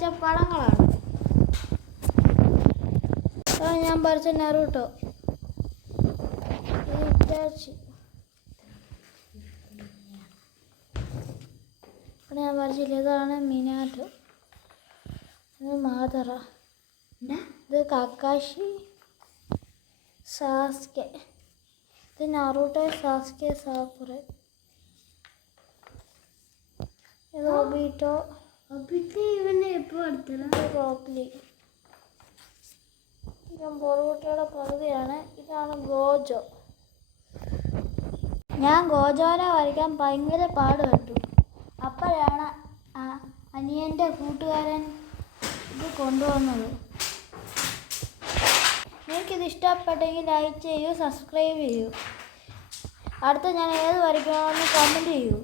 വരച്ച പടങ്ങളാണ്. ഞാൻ വരച്ച നറൂട്ടോ, ഇറ്റാച്ചി, ഇവിടെ ഞാൻ വരച്ചില്ല. ഇതാണ് മിനാറ്റോ, ഇത് മാതറ, ഇത് കാക്കാഷി, സാസ്കെ, ഇത് നറൂട്ടോ, സാസ്കെ, സാക്കുറ, ഇത് ഒബീറ്റോ, ഇവനെ എപ്പോൾ അടുത്തത് റോക്ലി. ഞാൻ ബോറുകുട്ടിയുടെ പകുതിയാണ്. ഇതാണ് ഗോജോ. ഞാൻ ഗോജോനെ വരയ്ക്കാൻ ഭയങ്കര പാടുപെട്ടു. അപ്പോഴാണ് അനിയൻ്റെ കൂട്ടുകാരൻ ഇത് കൊണ്ടുവന്നത്. എനിക്കിത് ഇഷ്ടപ്പെട്ടെങ്കിൽ ലൈക്ക് ചെയ്യൂ, സബ്സ്ക്രൈബ് ചെയ്യൂ. അടുത്ത ഞാൻ ഏത് വരയ്ക്കണമെന്ന് കമൻറ്റ് ചെയ്യൂ.